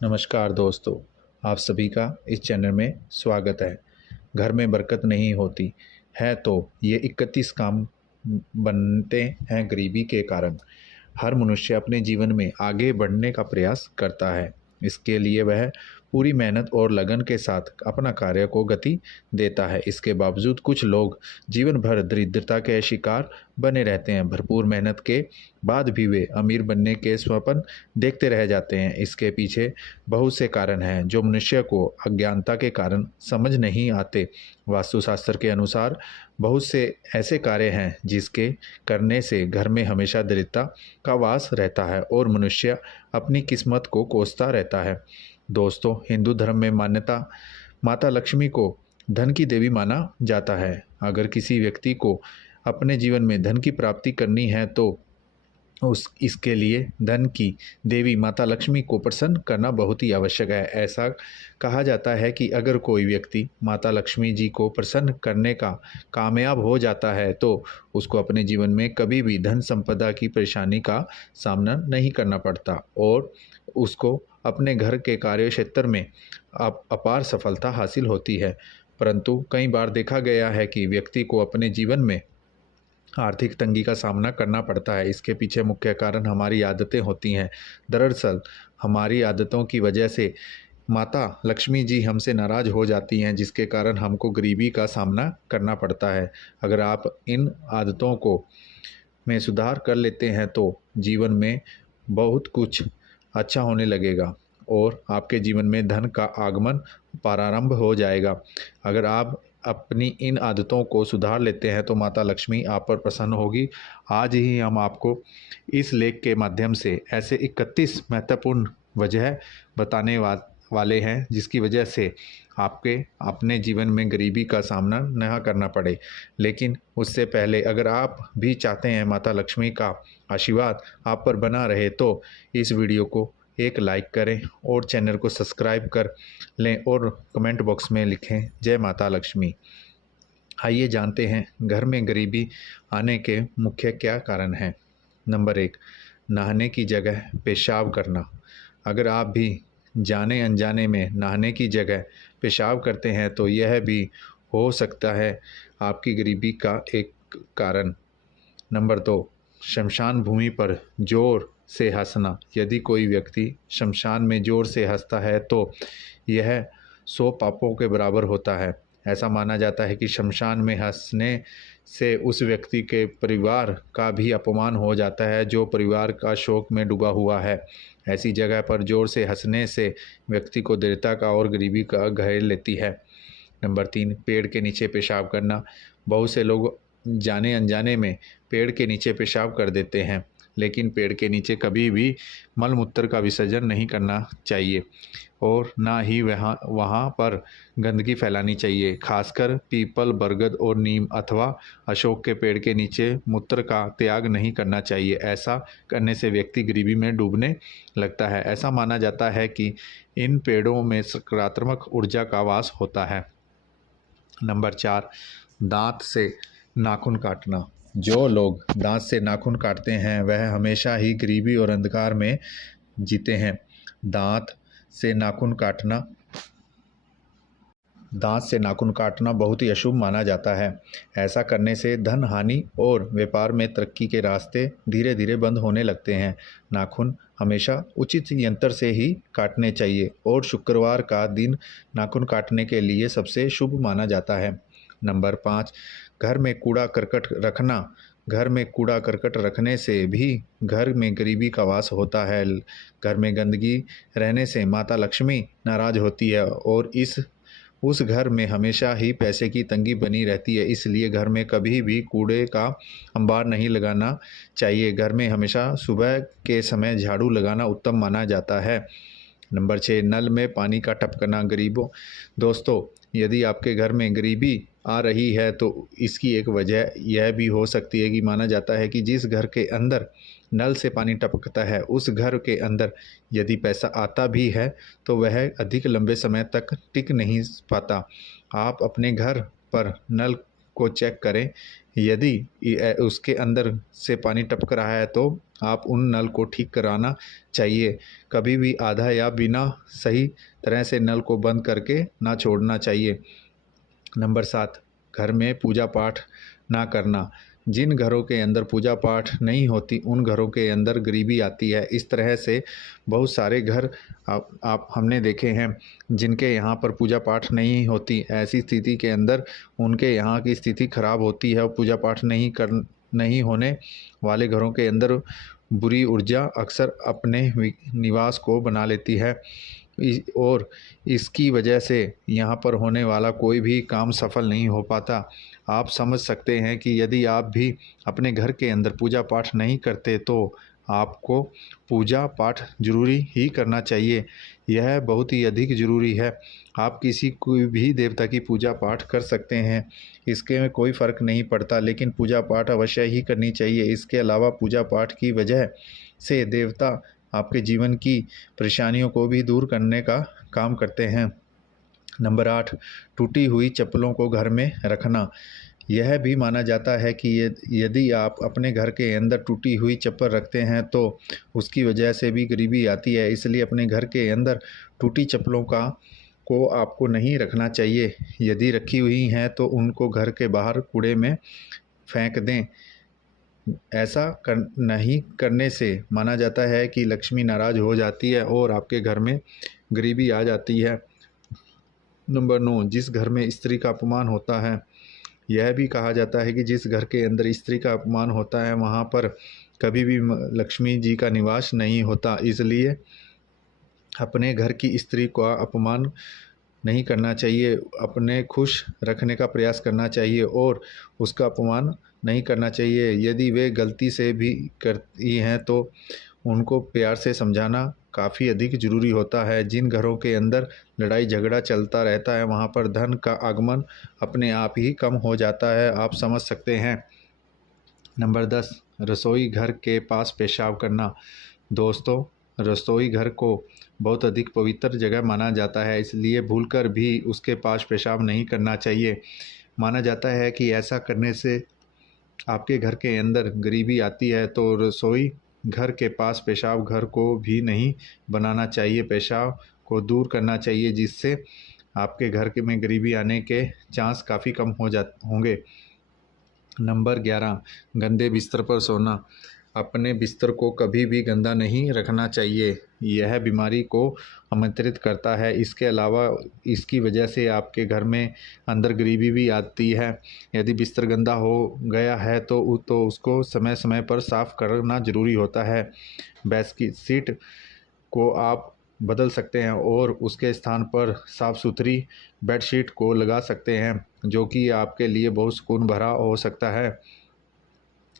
नमस्कार दोस्तों, आप सभी का इस चैनल में स्वागत है। घर में बरकत नहीं होती है तो ये 31 काम बनते हैं गरीबी के कारण। हर मनुष्य अपने जीवन में आगे बढ़ने का प्रयास करता है। इसके लिए वह पूरी मेहनत और लगन के साथ अपना कार्य को गति देता है। इसके बावजूद कुछ लोग जीवन भर दरिद्रता के शिकार बने रहते हैं। भरपूर मेहनत के बाद भी वे अमीर बनने के स्वप्न देखते रह जाते हैं। इसके पीछे बहुत से कारण हैं जो मनुष्य को अज्ञानता के कारण समझ नहीं आते। वास्तुशास्त्र के अनुसार बहुत से ऐसे कार्य हैं जिसके करने से घर में हमेशा दरिद्रता का वास रहता है और मनुष्य अपनी किस्मत को कोसता रहता है। दोस्तों, हिंदू धर्म में मान्यता माता लक्ष्मी को धन की देवी माना जाता है। अगर किसी व्यक्ति को अपने जीवन में धन की प्राप्ति करनी है तो इसके लिए धन की देवी माता लक्ष्मी को प्रसन्न करना बहुत ही आवश्यक है। ऐसा कहा जाता है कि अगर कोई व्यक्ति माता लक्ष्मी जी को प्रसन्न करने का कामयाब हो जाता है तो उसको अपने जीवन में कभी भी धन संपदा की परेशानी का सामना नहीं करना पड़ता और उसको अपने घर के कार्य क्षेत्र में अपार सफलता हासिल होती है। परंतु कई बार देखा गया है कि व्यक्ति को अपने जीवन में आर्थिक तंगी का सामना करना पड़ता है। इसके पीछे मुख्य कारण हमारी आदतें होती हैं। दरअसल हमारी आदतों की वजह से माता लक्ष्मी जी हमसे नाराज़ हो जाती हैं, जिसके कारण हमको गरीबी का सामना करना पड़ता है। अगर आप इन आदतों को में सुधार कर लेते हैं तो जीवन में बहुत कुछ अच्छा होने लगेगा और आपके जीवन में धन का आगमन प्रारंभ हो जाएगा। अगर आप अपनी इन आदतों को सुधार लेते हैं तो माता लक्ष्मी आप पर प्रसन्न होगी। आज ही हम आपको इस लेख के माध्यम से ऐसे 31 महत्वपूर्ण वजह बताने वाले हैं जिसकी वजह से आपके अपने जीवन में गरीबी का सामना न करना पड़े। लेकिन उससे पहले अगर आप भी चाहते हैं माता लक्ष्मी का आशीर्वाद आप पर बना रहे तो इस वीडियो को एक लाइक करें और चैनल को सब्सक्राइब कर लें और कमेंट बॉक्स में लिखें जय माता लक्ष्मी। आइए जानते हैं घर में गरीबी आने के मुख्य क्या कारण हैं। नंबर 1, नहाने की जगह पेशाब करना। अगर आप भी जाने अनजाने में नहाने की जगह पेशाब करते हैं तो यह भी हो सकता है आपकी गरीबी का एक कारण। नंबर 2, शमशान भूमि पर जोर से हंसना। यदि कोई व्यक्ति शमशान में जोर से हंसता है तो यह 100 पापों के बराबर होता है। ऐसा माना जाता है कि शमशान में हंसने से उस व्यक्ति के परिवार का भी अपमान हो जाता है जो परिवार का शोक में डूबा हुआ है। ऐसी जगह पर जोर से हंसने से व्यक्ति को दरिद्रता का और गरीबी का घेर लेती है। नंबर 3, पेड़ के नीचे पेशाब करना। बहुत से लोग जाने अनजाने में पेड़ के नीचे पेशाब कर देते हैं, लेकिन पेड़ के नीचे कभी भी मल मूत्र का विसर्जन नहीं करना चाहिए और ना ही वहाँ पर गंदगी फैलानी चाहिए। खासकर पीपल, बरगद और नीम अथवा अशोक के पेड़ के नीचे मूत्र का त्याग नहीं करना चाहिए। ऐसा करने से व्यक्ति गरीबी में डूबने लगता है। ऐसा माना जाता है कि इन पेड़ों में सकारात्मक ऊर्जा का वास होता है। नंबर 4, दांत से नाखून काटना। जो लोग दांत से नाखून काटते हैं वह हमेशा ही गरीबी और अंधकार में जीते हैं। दांत से नाखून काटना बहुत ही अशुभ माना जाता है। ऐसा करने से धन हानि और व्यापार में तरक्की के रास्ते धीरे धीरे बंद होने लगते हैं। नाखून हमेशा उचित यंत्र से ही काटने चाहिए और शुक्रवार का दिन नाखून काटने के लिए सबसे शुभ माना जाता है। नंबर 5, घर में कूड़ा करकट रखना। घर में कूड़ा करकट रखने से भी घर में गरीबी का वास होता है। घर में गंदगी रहने से माता लक्ष्मी नाराज होती है और उस घर में हमेशा ही पैसे की तंगी बनी रहती है। इसलिए घर में कभी भी कूड़े का अंबार नहीं लगाना चाहिए। घर में हमेशा सुबह के समय झाड़ू लगाना उत्तम माना जाता है। नंबर 6, नल में पानी का टपकना। गरीबों दोस्तों, यदि आपके घर में गरीबी आ रही है तो इसकी एक वजह यह भी हो सकती है कि माना जाता है कि जिस घर के अंदर नल से पानी टपकता है उस घर के अंदर यदि पैसा आता भी है तो वह अधिक लंबे समय तक टिक नहीं पाता। आप अपने घर पर नल को चेक करें। यदि उसके अंदर से पानी टपक रहा है तो आप उन नल को ठीक कराना चाहिए। कभी भी आधा या बिना सही तरह से नल को बंद करके ना छोड़ना चाहिए। नंबर 7, घर में पूजा पाठ ना करना। जिन घरों के अंदर पूजा पाठ नहीं होती उन घरों के अंदर गरीबी आती है। इस तरह से बहुत सारे घर आप हमने देखे हैं जिनके यहाँ पर पूजा पाठ नहीं होती। ऐसी स्थिति के अंदर उनके यहाँ की स्थिति खराब होती है और पूजा पाठ नहीं होने वाले घरों के अंदर बुरी ऊर्जा अक्सर अपने निवास को बना लेती है और इसकी वजह से यहाँ पर होने वाला कोई भी काम सफल नहीं हो पाता। आप समझ सकते हैं कि यदि आप भी अपने घर के अंदर पूजा पाठ नहीं करते तो आपको पूजा पाठ ज़रूरी ही करना चाहिए। यह बहुत ही अधिक ज़रूरी है। आप किसी कोई भी देवता की पूजा पाठ कर सकते हैं, इसके में कोई फ़र्क नहीं पड़ता, लेकिन पूजा पाठ अवश्य ही करनी चाहिए। इसके अलावा पूजा पाठ की वजह से देवता आपके जीवन की परेशानियों को भी दूर करने का काम करते हैं। नंबर 8, टूटी हुई चप्पलों को घर में रखना। यह भी माना जाता है कि यदि आप अपने घर के अंदर टूटी हुई चप्पल रखते हैं तो उसकी वजह से भी गरीबी आती है। इसलिए अपने घर के अंदर टूटी चप्पलों को आपको नहीं रखना चाहिए। यदि रखी हुई हैं तो उनको घर के बाहर कूड़े में फेंक दें। ऐसा नहीं करने से माना जाता है कि लक्ष्मी नाराज़ हो जाती है और आपके घर में गरीबी आ जाती है। नंबर 9, जिस घर में स्त्री का अपमान होता है। यह भी कहा जाता है कि जिस घर के अंदर स्त्री का अपमान होता है वहाँ पर कभी भी लक्ष्मी जी का निवास नहीं होता। इसलिए अपने घर की स्त्री का अपमान नहीं करना चाहिए, अपने खुश रखने का प्रयास करना चाहिए और उसका अपमान नहीं करना चाहिए। यदि वे गलती से भी करती हैं तो उनको प्यार से समझाना काफ़ी अधिक ज़रूरी होता है। जिन घरों के अंदर लड़ाई झगड़ा चलता रहता है वहाँ पर धन का आगमन अपने आप ही कम हो जाता है, आप समझ सकते हैं। नंबर 10, रसोई घर के पास पेशाब करना। दोस्तों, रसोई घर को बहुत अधिक पवित्र जगह माना जाता है, इसलिए भूलकर भी उसके पास पेशाब नहीं करना चाहिए। माना जाता है कि ऐसा करने से आपके घर के अंदर गरीबी आती है, तो रसोई घर के पास पेशाब घर को भी नहीं बनाना चाहिए। पेशाब को दूर करना चाहिए, जिससे आपके घर के में गरीबी आने के चांस काफ़ी कम होंगे। नंबर 11, गंदे बिस्तर पर सोना। अपने बिस्तर को कभी भी गंदा नहीं रखना चाहिए, यह बीमारी को आमंत्रित करता है। इसके अलावा इसकी वजह से आपके घर में अंदर गरीबी भी आती है। यदि बिस्तर गंदा हो गया है तो उसको समय समय पर साफ़ करना ज़रूरी होता है। बेडशीट सीट को आप बदल सकते हैं और उसके स्थान पर साफ़ सुथरी बेडशीट को लगा सकते हैं, जो कि आपके लिए बहुत सुकून भरा हो सकता है।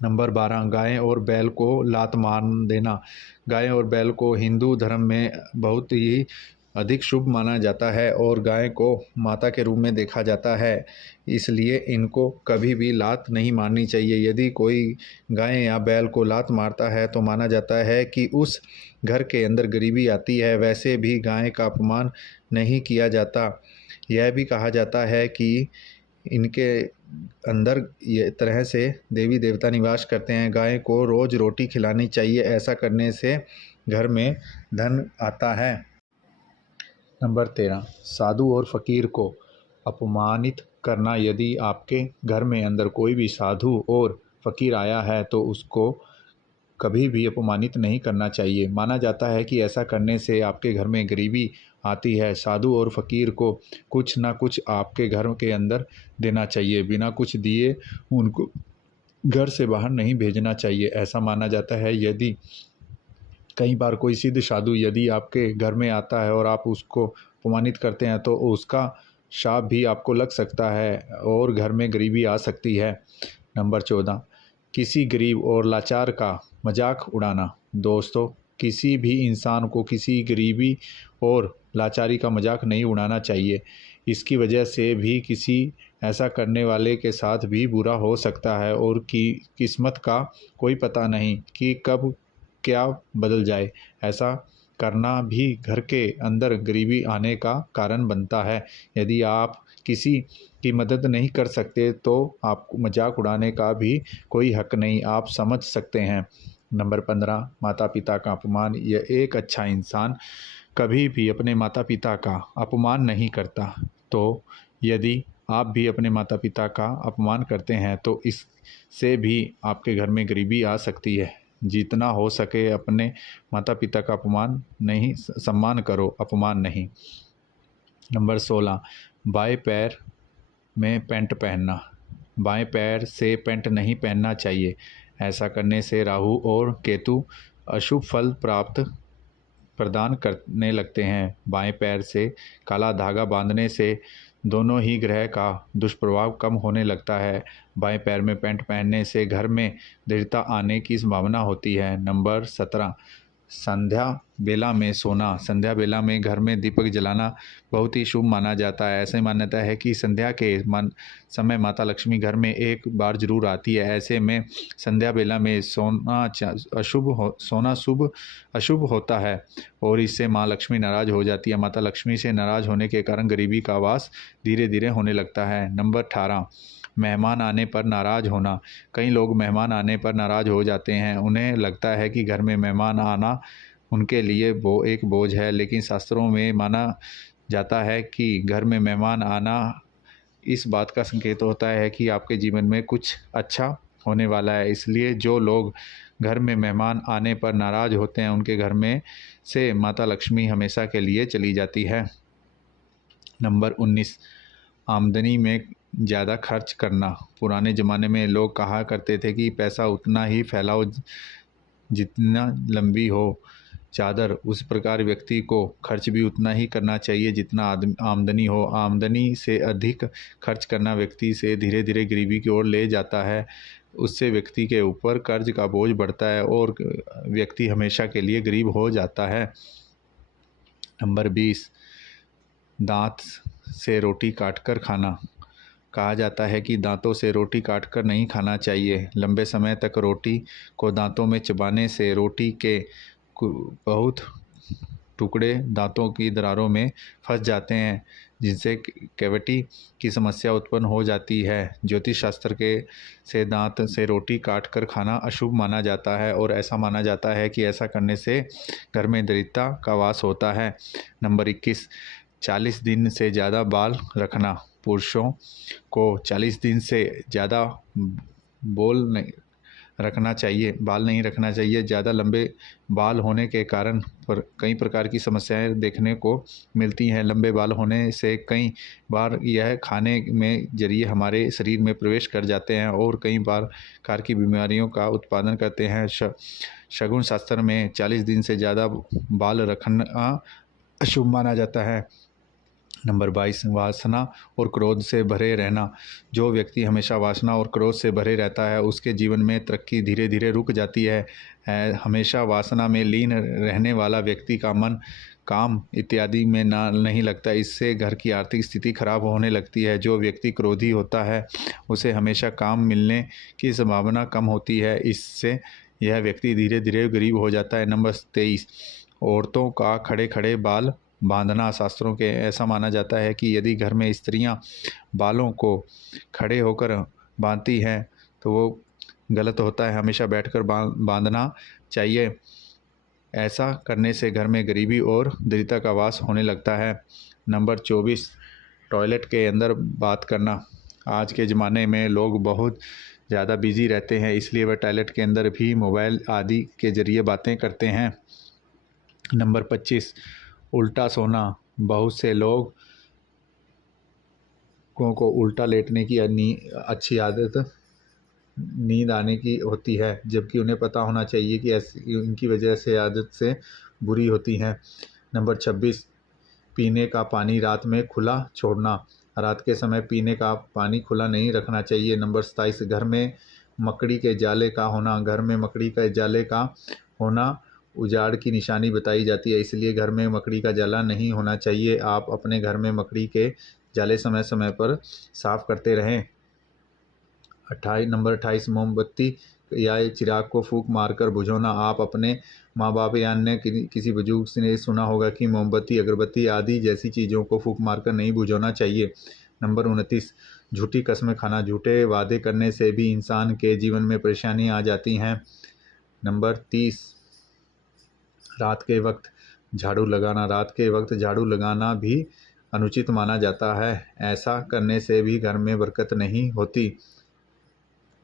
नंबर 12, गाय और बैल को लात मार देना। गाय और बैल को हिंदू धर्म में बहुत ही अधिक शुभ माना जाता है और गाय को माता के रूप में देखा जाता है, इसलिए इनको कभी भी लात नहीं मारनी चाहिए। यदि कोई गाय या बैल को लात मारता है तो माना जाता है कि उस घर के अंदर गरीबी आती है। वैसे भी गाय का अपमान नहीं किया जाता। यह भी कहा जाता है कि इनके अंदर ये तरह से देवी देवता निवास करते हैं। गाय को रोज़ रोटी खिलानी चाहिए, ऐसा करने से घर में धन आता है। नंबर 13, साधु और फ़कीर को अपमानित करना। यदि आपके घर में अंदर कोई भी साधु और फ़कीर आया है तो उसको कभी भी अपमानित नहीं करना चाहिए। माना जाता है कि ऐसा करने से आपके घर में गरीबी आती है। साधु और फ़कीर को कुछ ना कुछ आपके घर के अंदर देना चाहिए, बिना कुछ दिए उनको घर से बाहर नहीं भेजना चाहिए। ऐसा माना जाता है यदि कई बार कोई सिद्ध साधु यदि आपके घर में आता है और आप उसको अपमानित करते हैं तो उसका शाप भी आपको लग सकता है और घर में गरीबी आ सकती है। नंबर 14, किसी गरीब और लाचार का मजाक उड़ाना। दोस्तों, किसी भी इंसान को किसी गरीबी और लाचारी का मजाक नहीं उड़ाना चाहिए। इसकी वजह से भी किसी ऐसा करने वाले के साथ भी बुरा हो सकता है और किस्मत का कोई पता नहीं कि कब क्या बदल जाए। ऐसा करना भी घर के अंदर गरीबी आने का कारण बनता है। यदि आप किसी की मदद नहीं कर सकते तो आपको मजाक उड़ाने का भी कोई हक नहीं, आप समझ सकते हैं। नंबर 15, माता पिता का अपमान। यह एक अच्छा इंसान कभी भी अपने माता पिता का अपमान नहीं करता। तो यदि आप भी अपने माता पिता का अपमान करते हैं तो इससे भी आपके घर में गरीबी आ सकती है। जितना हो सके अपने माता पिता का अपमान नहीं, सम्मान करो, अपमान नहीं। नंबर 16, बाएं पैर में पैंट पहनना। बाएं पैर से पैंट नहीं पहनना चाहिए। ऐसा करने से राहु और केतु अशुभ फल प्रदान करने लगते हैं। बाएं पैर से काला धागा बांधने से दोनों ही ग्रह का दुष्प्रभाव कम होने लगता है। बाएं पैर में पैंट पहनने से घर में दृढ़ता आने की संभावना होती है। नंबर 17, संध्या बेला में सोना। संध्या बेला में घर में दीपक जलाना बहुत ही शुभ माना जाता है। ऐसे मान्यता है कि संध्या के समय माता लक्ष्मी घर में एक बार जरूर आती है। ऐसे में संध्या बेला में सोना शुभ अशुभ होता है और इससे माँ लक्ष्मी नाराज हो जाती है। माता लक्ष्मी से नाराज होने के कारण गरीबी का वास धीरे धीरे होने लगता है। नंबर 18, मेहमान आने पर नाराज होना। कई लोग मेहमान आने पर नाराज हो जाते हैं। उन्हें लगता है कि घर में मेहमान आना उनके लिए वो एक बोझ है, लेकिन शास्त्रों में माना जाता है कि घर में मेहमान आना इस बात का संकेत होता है कि आपके जीवन में कुछ अच्छा होने वाला है। इसलिए जो लोग घर में मेहमान आने पर नाराज होते हैं उनके घर में से माता लक्ष्मी हमेशा के लिए चली जाती है। नंबर 19, आमदनी में ज़्यादा खर्च करना। पुराने ज़माने में लोग कहा करते थे कि पैसा उतना ही फैलाओ जितना लंबी हो चादर, उस प्रकार व्यक्ति को खर्च भी उतना ही करना चाहिए जितना आमदनी हो। आमदनी से अधिक खर्च करना व्यक्ति से धीरे धीरे गरीबी की ओर ले जाता है। उससे व्यक्ति के ऊपर कर्ज का बोझ बढ़ता है और व्यक्ति हमेशा के लिए गरीब हो जाता है। नंबर 20, दांत से रोटी काटकर खाना। कहा जाता है कि दांतों से रोटी काटकर नहीं खाना चाहिए। लंबे समय तक रोटी को दांतों में चबाने से रोटी के बहुत टुकड़े दांतों की दरारों में फंस जाते हैं, जिनसे कैविटी की समस्या उत्पन्न हो जाती है। ज्योतिष शास्त्र के से दांत से रोटी काटकर खाना अशुभ माना जाता है और ऐसा माना जाता है कि ऐसा करने से घर में दरिद्रता का वास होता है। नंबर 21, 40 दिन से ज़्यादा बाल रखना। पुरुषों को 40 दिन से ज़्यादा बाल नहीं रखना चाहिए। ज़्यादा लंबे बाल होने के कारण कई प्रकार की समस्याएं देखने को मिलती हैं। लंबे बाल होने से कई बार यह खाने में जरिए हमारे शरीर में प्रवेश कर जाते हैं और कई प्रकार की बीमारियों का उत्पादन करते हैं। शगुन शास्त्र में 40 दिन से ज़्यादा बाल रखना अशुभ माना जाता है। नंबर 22, वासना और क्रोध से भरे रहना। जो व्यक्ति हमेशा वासना और क्रोध से भरे रहता है उसके जीवन में तरक्की धीरे धीरे रुक जाती है। हमेशा वासना में लीन रहने वाला व्यक्ति का मन काम इत्यादि में नहीं लगता। इससे घर की आर्थिक स्थिति खराब होने लगती है। जो व्यक्ति क्रोधी होता है उसे हमेशा काम मिलने की संभावना कम होती है। इससे यह व्यक्ति धीरे धीरे गरीब हो जाता है। नंबर 23, औरतों का खड़े खड़े बाल बांधना। शास्त्रों के ऐसा माना जाता है कि यदि घर में स्त्रियां बालों को खड़े होकर बांधती हैं तो वो गलत होता है। हमेशा बैठकर बांधना चाहिए। ऐसा करने से घर में गरीबी और दरिद्रता का वास होने लगता है। नंबर 24, टॉयलेट के अंदर बात करना। आज के ज़माने में लोग बहुत ज़्यादा बिजी रहते हैं, इसलिए वह टॉयलेट के अंदर भी मोबाइल आदि के ज़रिए बातें करते हैं। नंबर 25, उल्टा सोना। बहुत से लोगों को उल्टा लेटने की अच्छी आदत नींद आने की होती है, जबकि उन्हें पता होना चाहिए कि इनकी वजह से आदत से बुरी होती हैं। नंबर 26, पीने का पानी रात में खुला छोड़ना। रात के समय पीने का पानी खुला नहीं रखना चाहिए। नंबर 27, घर में मकड़ी के जाले का होना। घर में मकड़ी के जाले का होना उजाड़ की निशानी बताई जाती है, इसलिए घर में मकड़ी का जाला नहीं होना चाहिए। आप अपने घर में मकड़ी के जाले समय समय पर साफ करते रहें। नंबर 28, मोमबत्ती या चिराग को फूंक मारकर बुझाना। आप अपने माँ बाप या अन्य किसी बुजुर्ग से सुना होगा कि मोमबत्ती, अगरबत्ती आदि जैसी चीज़ों को फूंक मारकर नहीं बुझाना चाहिए। नंबर 29, झूठी कस्में खाना। झूठे वादे करने से भी इंसान के जीवन में परेशानी आ जाती हैं। नंबर 30, रात के वक्त झाड़ू लगाना। रात के वक्त झाड़ू लगाना भी अनुचित माना जाता है। ऐसा करने से भी घर में बरकत नहीं होती।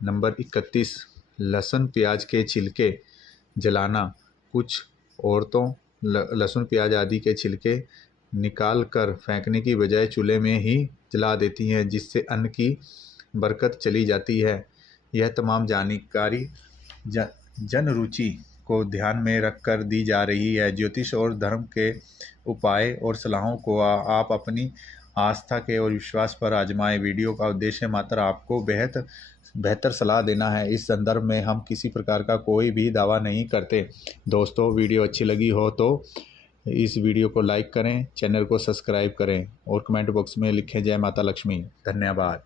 नंबर 31, लहसुन प्याज के छिलके जलाना। कुछ औरतों लहसुन प्याज आदि के छिलके निकाल कर फेंकने की बजाय चूल्हे में ही जला देती हैं, जिससे अन्न की बरकत चली जाती है। यह तमाम जानकारी जन रुचि को ध्यान में रखकर दी जा रही है। ज्योतिष और धर्म के उपाय और सलाहों को आप अपनी आस्था के और विश्वास पर आजमाएं। वीडियो का उद्देश्य मात्र आपको बेहतर सलाह देना है। इस संदर्भ में हम किसी प्रकार का कोई भी दावा नहीं करते। दोस्तों, वीडियो अच्छी लगी हो तो इस वीडियो को लाइक करें, चैनल को सब्सक्राइब करें और कमेंट बॉक्स में लिखें जय माता लक्ष्मी। धन्यवाद।